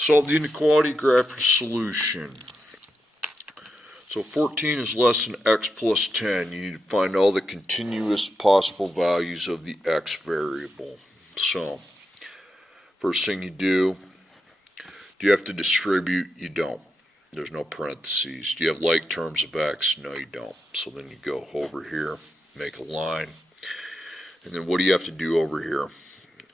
Solve the inequality graph for solution. So 14 is less than x plus 10. You need to find all the continuous possible values of the x variable. So, first thing you do you have to distribute? You don't. There's no parentheses. Do you have like terms of x? No, you don't. So then you go over here, make a line, and then what do you have to do over here?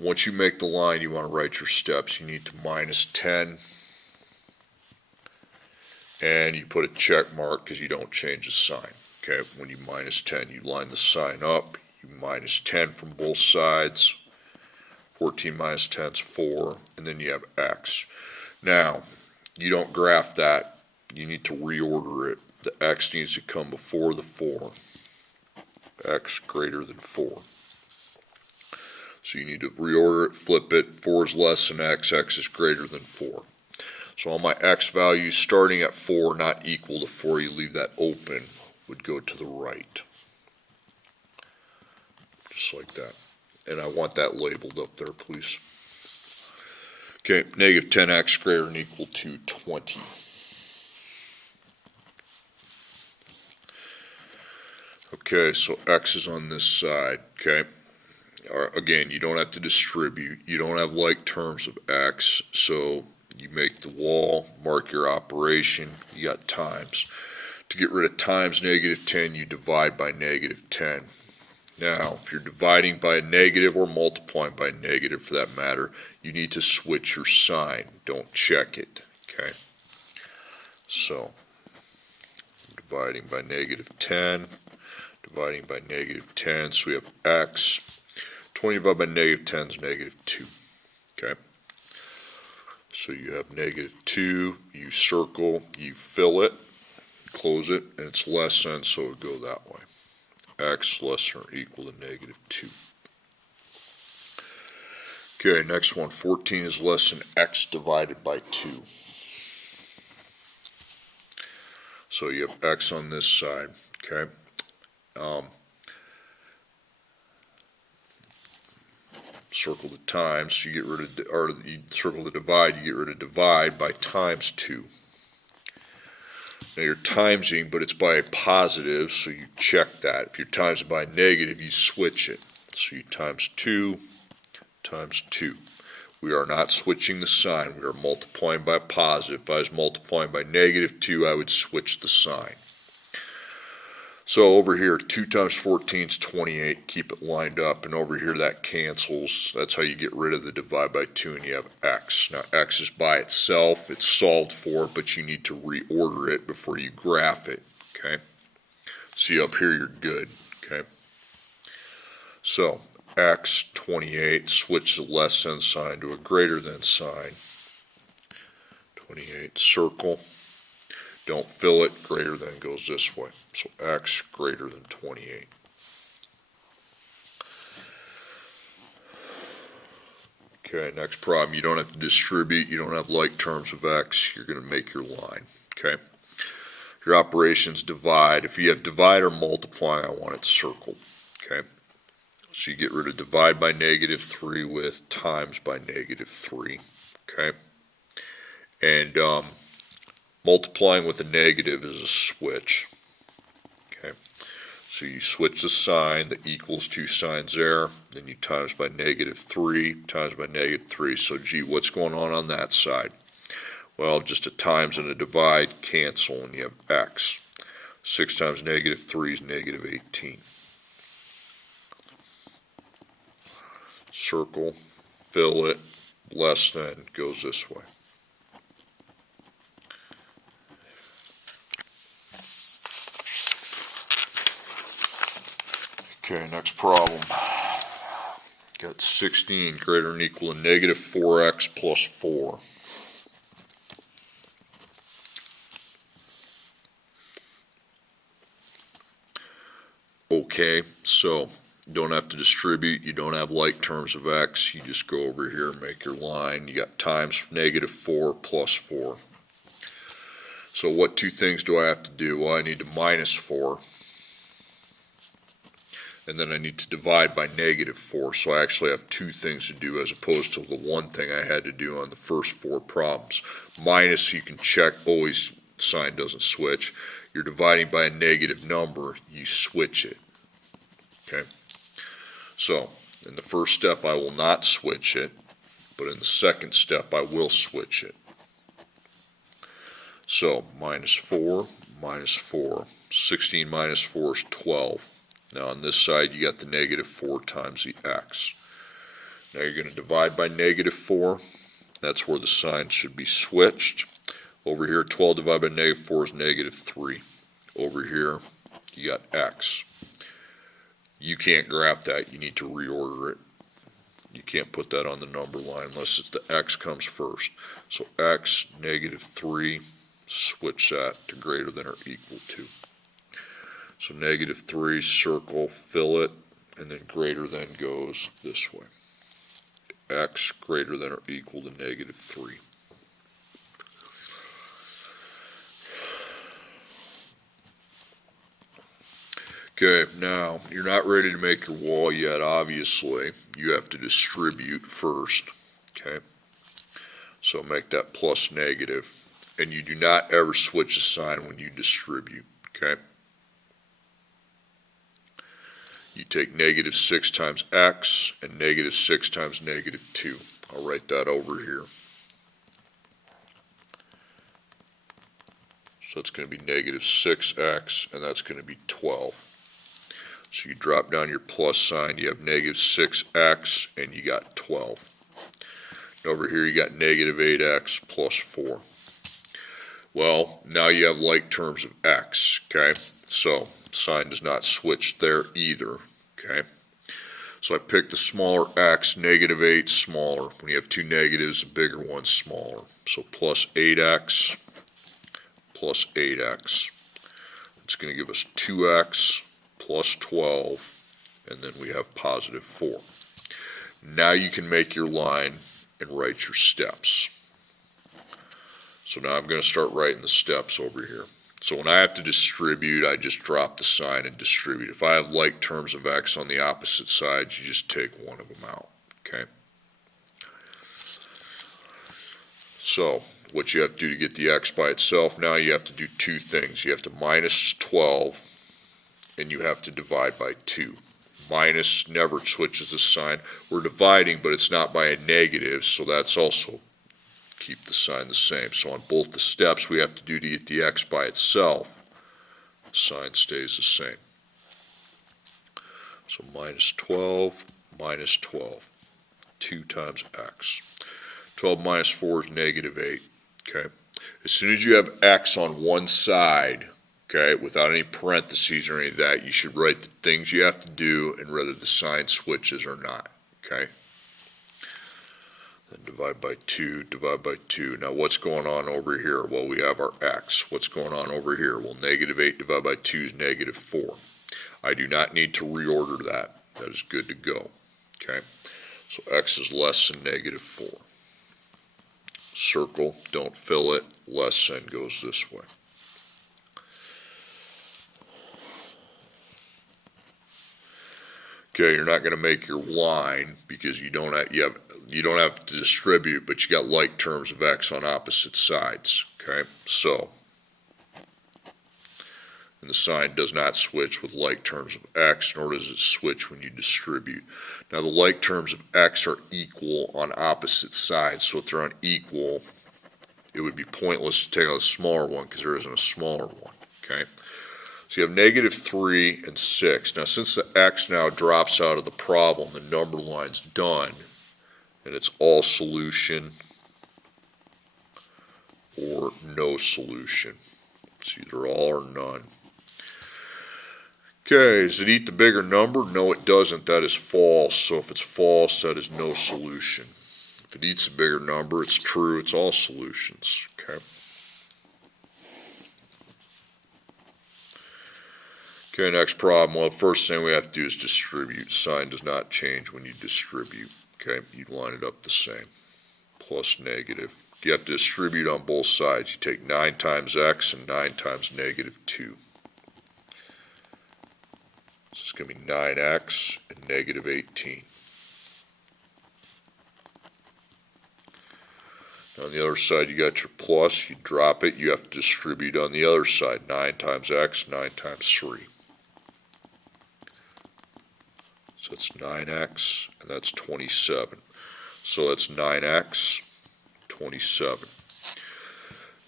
Once you make the line, you want to write your steps. You need to minus 10, and you put a check mark because you don't change the sign. Okay, when you minus 10, you line the sign up. You minus 10 from both sides. 14 minus 10 is 4, and then you have x. Now, you don't graph that. You need to reorder it. The x needs to come before the 4. X greater than 4. So you need to reorder it, flip it. 4 is less than x, x is greater than 4. So all my x values starting at 4, not equal to 4, you leave that open, would go to the right. Just like that. And I want that labeled up there, please. Okay, negative 10x greater than or equal to 20. Okay, so x is on this side, okay? Again, you don't have to distribute. You don't have like terms of x, so you make the wall, mark your operation, you got times. To get rid of times negative 10, you divide by negative 10. Now, if you're dividing by a negative or multiplying by a negative for that matter, you need to switch your sign. Don't check it, okay? So, dividing by negative 10, dividing by negative 10, so we have x. 20 divided by negative 10 is negative 2, okay? So you have negative 2, you circle, you fill it, close it, and it's less than, so it would go that way. X less than or equal to negative 2. Okay, next one, 14 is less than x divided by 2. So you have x on this side, okay? Circle the times, so you get rid of, or you circle the divide, you get rid of divide by times 2. Now you're timesing, but it's by a positive, so you check that. If you're timesing by a negative, you switch it. So you times 2 times 2. We are not switching the sign. We are multiplying by a positive. If I was multiplying by negative 2, I would switch the sign. So over here, 2 times 14 is 28. Keep it lined up. And over here, that cancels. That's how you get rid of the divide by 2, and you have x. Now, x is by itself. It's solved for, but you need to reorder it before you graph it. Okay? See, up here, you're good. Okay? So, x, 28. Switch the less than sign to a greater than sign. 28, circle. Don't fill it, greater than goes this way. So x greater than 28. Okay, next problem. You don't have to distribute. You don't have like terms of x. You're going to make your line. Okay. Your operations divide. If you have divide or multiply, I want it circled. Okay. So you get rid of divide by negative 3 with times by negative 3. Okay. And multiplying with a negative is a switch. Okay, so you switch the sign, the equals 2 signs there, then you times by negative 3, times by negative 3. So gee, what's going on that side? Well, just a times and a divide cancel, and you have x. 6 times negative 3 is negative 18. Circle, fill it, less than goes this way. Okay, next problem. Got 16 greater than or equal to negative 4x plus 4. Okay, so you don't have to distribute. You don't have like terms of x. You just go over here, make your line. You got times negative 4 plus 4. So what two things do I have to do? Well, I need to minus 4. and then I need to divide by -4, so I actually have two things to do as opposed to the one thing I had to do on the first 4 problems. Minus, you can check, always sign doesn't switch. You're dividing by a negative number, you switch it. Okay, so in the first step I will not switch it, but in the second step I will switch it. So -4, -4, 16 minus 4 is 12. Now on this side you got the -4 times the x. Now you're going to divide by -4. That's where the sign should be switched. Over here 12 divided by -4 is -3. Over here you got x. You can't graph that, you need to reorder it. You can't put that on the number line unless it's the x comes first. So x, -3, switch that to greater than or equal to. So -3, circle, fill it, and then greater than goes this way. X greater than or equal to -3. Okay, now you're not ready to make your wall yet, obviously. You have to distribute first. Okay, so make that plus negative, and you do not ever switch the sign when you distribute. Okay. You take -6 times x and -6 times -2. I'll write that over here. So it's going to be -6x, and that's going to be 12. So you drop down your plus sign, you have -6x, and you got 12. And over here you got -8x plus 4. Well, now you have like terms of x, okay? So sign does not switch there either, okay? So I picked the smaller x, -8 smaller. When you have two negatives, the bigger one's smaller. So plus 8x plus 8x. It's going to give us 2x plus 12, and then we have positive 4. Now you can make your line and write your steps. So now I'm going to start writing the steps over here. So when I have to distribute, I just drop the sign and distribute. If I have like terms of x on the opposite sides, you just take one of them out, okay? So what you have to do to get the x by itself, now you have to do two things. You have to minus 12, and you have to divide by 2. Minus never switches the sign. We're dividing, but it's not by a negative, so that's also keep the sign the same. So on both the steps we have to do to get the x by itself, the sign stays the same. So minus 12, 2 times x. 12 minus 4 is -8, okay? As soon as you have x on one side, okay, without any parentheses or any of that, you should write the things you have to do and whether the sign switches or not, okay? Then divide by 2, divide by 2. Now what's going on over here? Well, we have our x. What's going on over here? Well, -8 divided by 2 is -4. I do not need to reorder that. That is good to go, okay? So x is less than -4. Circle, don't fill it, less than goes this way. Okay, you're not going to make your line because you don't have to distribute, but you got like terms of x on opposite sides. Okay, so and the sign does not switch with like terms of x, nor does it switch when you distribute. Now the like terms of x are equal on opposite sides, so if they're unequal, it would be pointless to take out a smaller one because there isn't a smaller one. Okay. So you have -3 and 6. Now since the x now drops out of the problem, the number line's done, and it's all solution or no solution. It's either all or none. Okay, does it eat the bigger number? No, it doesn't. That is false. So if it's false, that is no solution. If it eats a bigger number, it's true. It's all solutions. Okay. Okay, next problem. Well, the first thing we have to do is distribute. Sign does not change when you distribute. Okay, you line it up the same. Plus negative. You have to distribute on both sides. You take 9 times x and 9 times -2. So it's going to be 9x and negative 18. On the other side, you got your plus, you drop it, you have to distribute on the other side. 9 times x, 9 times 3. So that's 9x, and that's 27. So that's 9x, 27.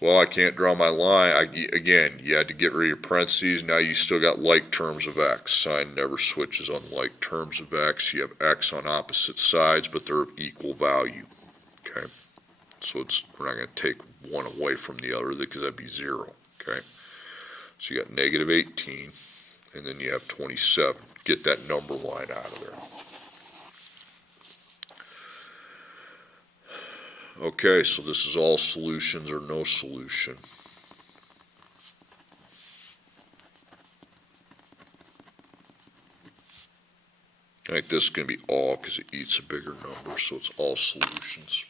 Well, I can't draw my line. Again, you had to get rid of your parentheses. Now you still got like terms of x. Sign never switches on like terms of x. You have x on opposite sides, but they're of equal value. Okay. So we're not going to take one away from the other because that'd be 0. Okay. So you got negative 18, and then you have 27. Get that number line out of there. Okay, so this is all solutions or no solution. I think this is going to be all because it eats a bigger number, so it's all solutions.